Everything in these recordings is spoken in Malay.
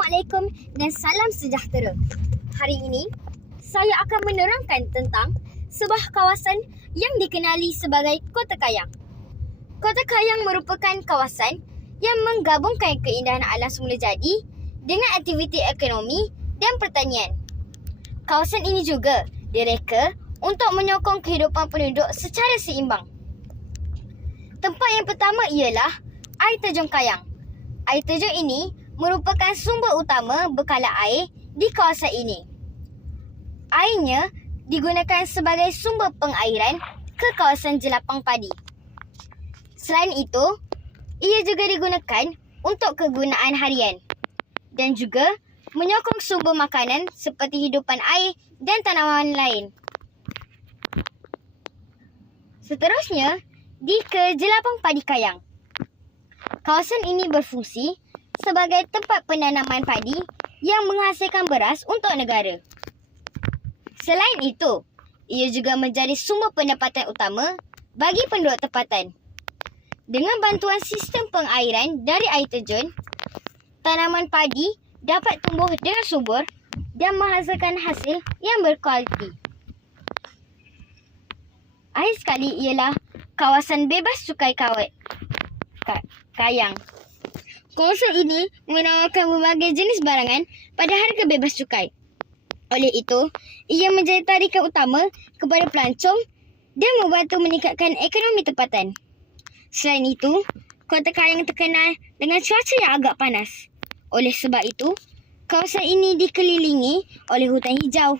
Assalamualaikum dan salam sejahtera. Hari ini, saya akan menerangkan tentang sebuah kawasan yang dikenali sebagai Kota Kayang. Kota Kayang merupakan kawasan yang menggabungkan keindahan alam semula jadi dengan aktiviti ekonomi dan pertanian. Kawasan ini juga direka untuk menyokong kehidupan penduduk secara seimbang. Tempat yang pertama ialah Air Terjun Kayang. Air terjun ini merupakan sumber utama bekalan air di kawasan ini. Airnya digunakan sebagai sumber pengairan ke kawasan jelapang padi. Selain itu, ia juga digunakan untuk kegunaan harian dan juga menyokong sumber makanan seperti hidupan air dan tanaman lain. Seterusnya, di Jelapang Padi Kayang. Kawasan ini berfungsi sebagai tempat penanaman padi yang menghasilkan beras untuk negara. Selain itu, ia juga menjadi sumber pendapatan utama bagi penduduk tempatan. Dengan bantuan sistem pengairan dari air terjun, tanaman padi dapat tumbuh dengan subur dan menghasilkan hasil yang berkualiti. Akhir sekali ialah kawasan bebas cukai Kayang. Kawasan ini menawarkan berbagai jenis barangan pada harga bebas cukai. Oleh itu, ia menjadi tarikan utama kepada pelancong dan membantu meningkatkan ekonomi tempatan. Selain itu, Kota Kayang terkenal dengan cuaca yang agak panas. Oleh sebab itu, kawasan ini dikelilingi oleh hutan hijau.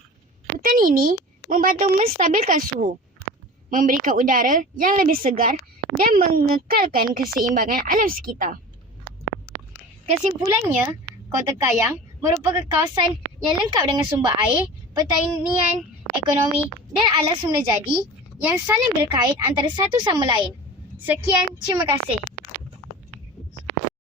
Hutan ini membantu menstabilkan suhu, memberikan udara yang lebih segar dan mengekalkan keseimbangan alam sekitar. Kesimpulannya, Kota Kayang merupakan kawasan yang lengkap dengan sumber air, pertanian, ekonomi dan alam semula jadi yang saling berkait antara satu sama lain. Sekian, terima kasih.